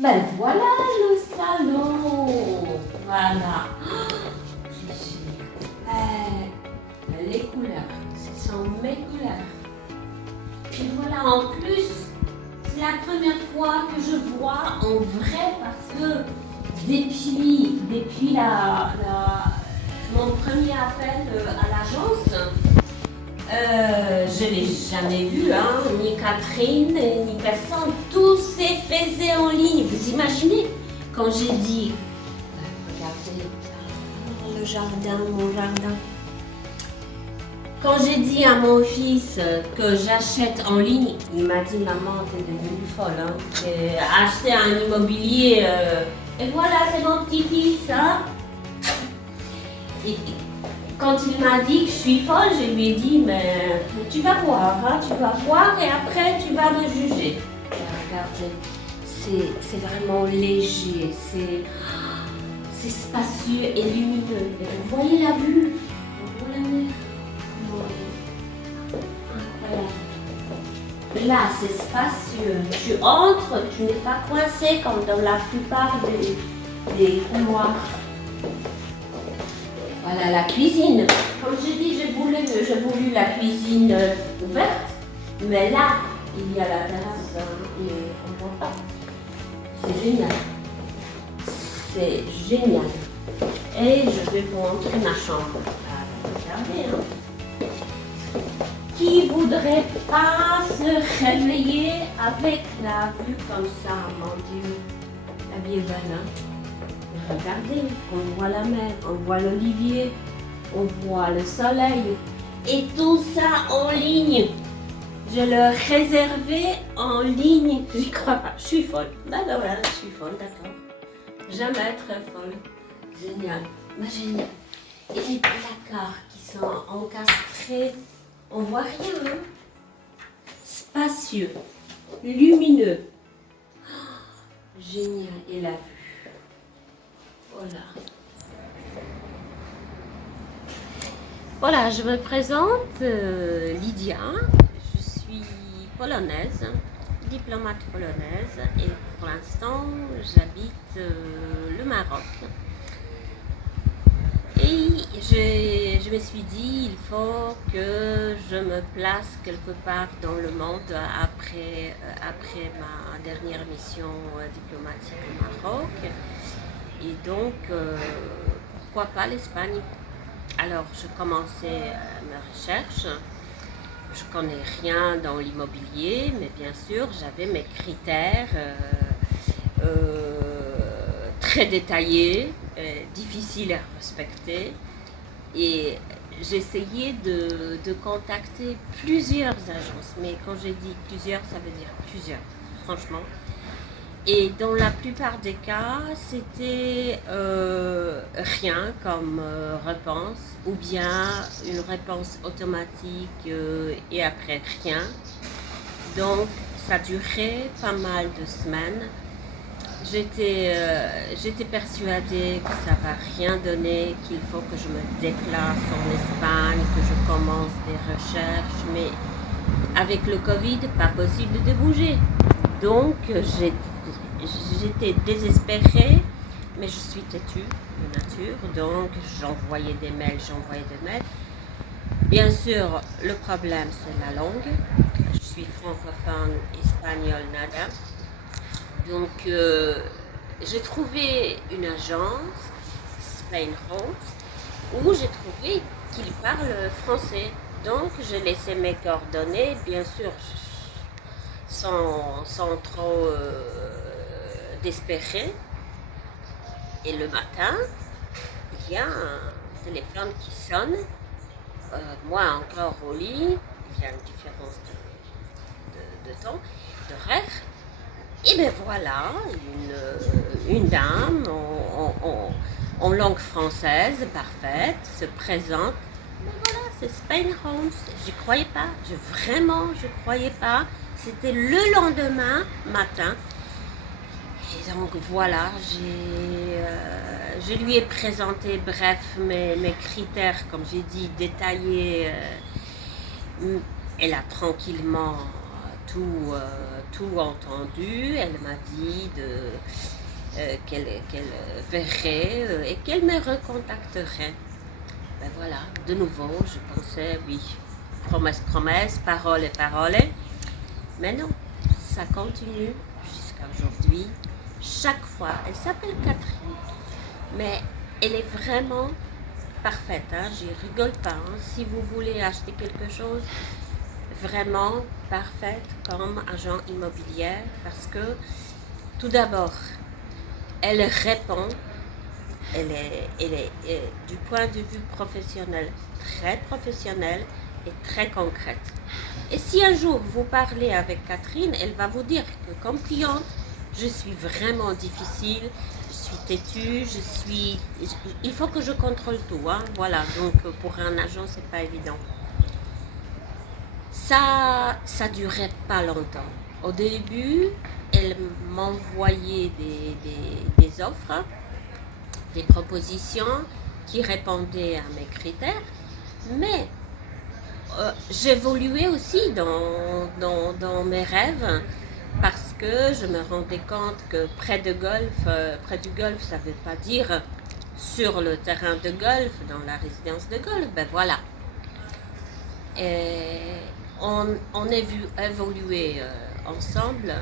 Ben voilà le salon. Voilà. Les couleurs, ce sont mes couleurs. Et voilà, en plus, c'est la première fois que je vois en vrai parce que depuis mon premier appel à l'agence, je ne l'ai jamais vu, hein, ni Catherine, ni personne. Tout s'est fait en ligne. Vous imaginez, quand j'ai dit, regardez, le jardin, mon jardin. Quand j'ai dit à mon fils que j'achète en ligne, il m'a dit, maman, t'es devenue folle, hein. Acheter un immobilier, et voilà, c'est mon petit-fils, hein. Et quand il m'a dit que je suis folle, je lui ai dit, mais tu vas voir, hein, tu vas voir et après tu vas me juger. Regardez, c'est vraiment léger, c'est spacieux et lumineux. Et vous voyez la vue, vous voyez la mer. Incroyable. Là, c'est spacieux. Tu entres, tu n'es pas coincé comme dans la plupart des couloirs. Voilà la cuisine. Comme je dis, j'ai voulu la cuisine ouverte, mais là, il y a la terrasse et on ne voit pas. C'est génial. C'est génial. Et je vais vous montrer ma chambre. Regardez, hein. Qui voudrait pas se réveiller avec la vue comme ça, mon Dieu. La vie est belle, hein. Regardez, on voit la mer, on voit l'olivier, on voit le soleil. Et tout ça en ligne. Je le réservais en ligne. J'y crois pas, je suis folle. D'accord, voilà, je suis folle, d'accord. Jamais très folle. Génial, mais génial. Et les placards qui sont encastrés, on voit rien, hein. Spacieux, lumineux. Oh, génial, et la vue. Voilà. Voilà, je me présente, Lydia. Je suis polonaise, diplomate polonaise, et pour l'instant, j'habite le Maroc. Et je me suis dit, il faut que je me place quelque part dans le monde après ma dernière mission diplomatique au Maroc. Et donc, pourquoi pas l'Espagne? Alors, je commençais mes recherches. Je connais rien dans l'immobilier, mais bien sûr, j'avais mes critères très détaillés, difficiles à respecter. Et j'essayais de contacter plusieurs agences. Mais quand je dis plusieurs, ça veut dire plusieurs, franchement. Et dans la plupart des cas, c'était rien comme réponse, ou bien une réponse automatique et après rien. Donc ça durait pas mal de semaines. J'étais persuadée que ça va rien donner, qu'il faut que je me déplace en Espagne, que je commence des recherches, mais avec le Covid, pas possible de bouger. Donc j'étais désespérée, mais je suis têtue de nature, donc j'envoyais des mails. Bien sûr, le problème c'est la langue. Je suis francophone, espagnol, nada. Donc j'ai trouvé une agence, Spain Homes, où j'ai trouvé qu'il parle français. Donc j'ai laissé mes coordonnées, bien sûr, sans trop d'espérer. Et le matin, il y a un téléphone qui sonne. Moi encore au lit, il y a une différence de temps, d'horaire. Et bien voilà, une dame en langue française parfaite se présente. Ben voilà, c'est Spain Homes. Je croyais pas, je croyais pas. C'était le lendemain matin. Et donc voilà, je lui ai présenté, bref, mes critères, comme j'ai dit, détaillés. Elle a tranquillement tout entendu. Elle m'a dit qu'elle verrait et qu'elle me recontacterait. Ben voilà, de nouveau, je pensais, oui, promesse, promesse, parole et parole. Mais non, ça continue jusqu'à aujourd'hui. Chaque fois, elle s'appelle Catherine, mais elle est vraiment parfaite, hein, j'y rigole pas. Hein. Si vous voulez acheter quelque chose, vraiment parfaite comme agent immobilier, parce que tout d'abord, elle répond, elle est du point de vue professionnel, très professionnelle et très concrète. Et si un jour vous parlez avec Catherine, elle va vous dire que comme cliente, je suis vraiment difficile, je suis têtue, il faut que je contrôle tout, hein, voilà, donc pour un agent, c'est pas évident. Ça durait pas longtemps. Au début, elle m'envoyait des offres, des propositions qui répondaient à mes critères, mais j'évoluais aussi dans mes rêves parce que je me rendais compte que près du golf, ça ne veut pas dire sur le terrain de golf, dans la résidence de golf, ben voilà. Et on a vu évoluer ensemble.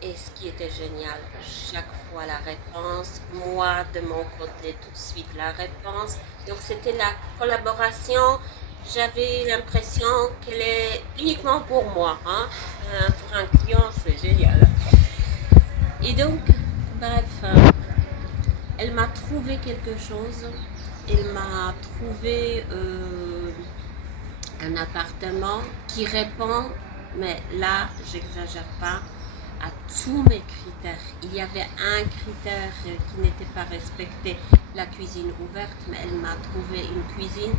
Et ce qui était génial, chaque fois la réponse, moi de mon côté tout de suite la réponse. Donc c'était la collaboration, j'avais l'impression qu'elle est uniquement pour moi. Hein. Pour un client, c'est génial. Et donc, bref, elle m'a trouvé quelque chose. Elle m'a trouvé un appartement qui répond, mais là, j'exagère pas, à tous mes critères. Il y avait un critère qui n'était pas respecté, la cuisine ouverte, mais elle m'a trouvé une cuisine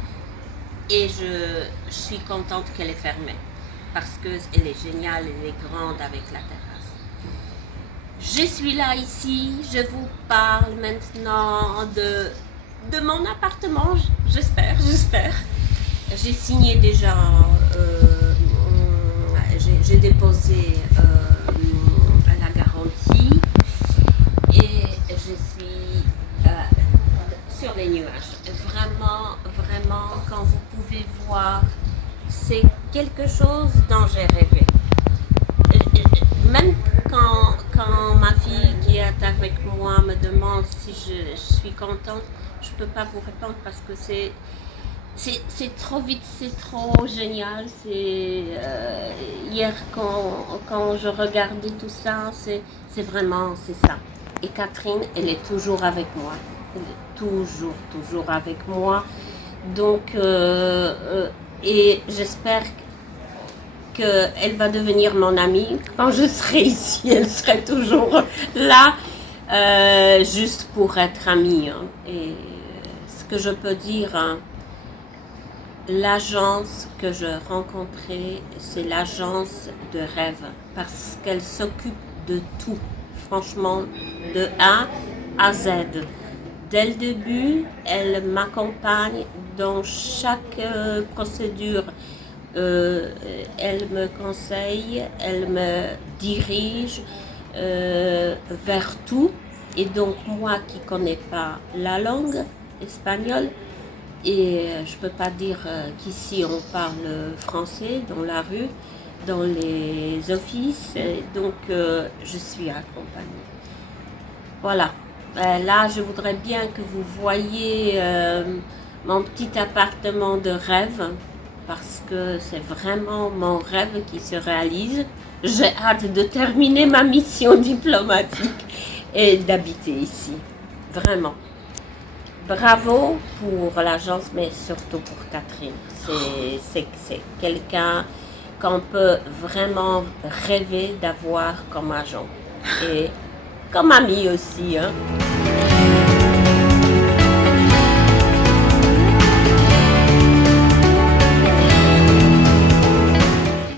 et je suis contente qu'elle est fermée parce qu'elle est géniale, elle est grande avec la terrasse. Je suis là ici, je vous parle maintenant de mon appartement, j'espère. J'ai signé déjà, j'ai déposé la garantie et je suis sur les nuages. Vraiment, quand vous pouvez voir, c'est quelque chose dont j'ai rêvé. Même quand ma fille qui est avec moi me demande si je suis contente, je ne peux pas vous répondre parce que c'est trop vite, c'est trop génial. Hier quand je regardais tout ça, c'est ça. Et Catherine, elle est toujours avec moi. Elle est toujours avec moi. Donc, et j'espère qu'elle va devenir mon amie. Quand je serai ici, elle serait toujours là, juste pour être amie. Hein. Et ce que je peux dire, hein, l'agence que je rencontrais, c'est l'agence de rêve parce qu'elle s'occupe de tout, franchement, de A à Z. Dès le début, elle m'accompagne dans chaque procédure. Elle me conseille, elle me dirige vers tout. Et donc moi qui ne connais pas la langue espagnole, et je ne peux pas dire qu'ici on parle français dans la rue, dans les offices, donc je suis accompagnée. Voilà, là je voudrais bien que vous voyiez mon petit appartement de rêve, parce que c'est vraiment mon rêve qui se réalise. J'ai hâte de terminer ma mission diplomatique et d'habiter ici, vraiment. Bravo pour l'agence, mais surtout pour Catherine. C'est quelqu'un qu'on peut vraiment rêver d'avoir comme agent et comme ami aussi. Hein.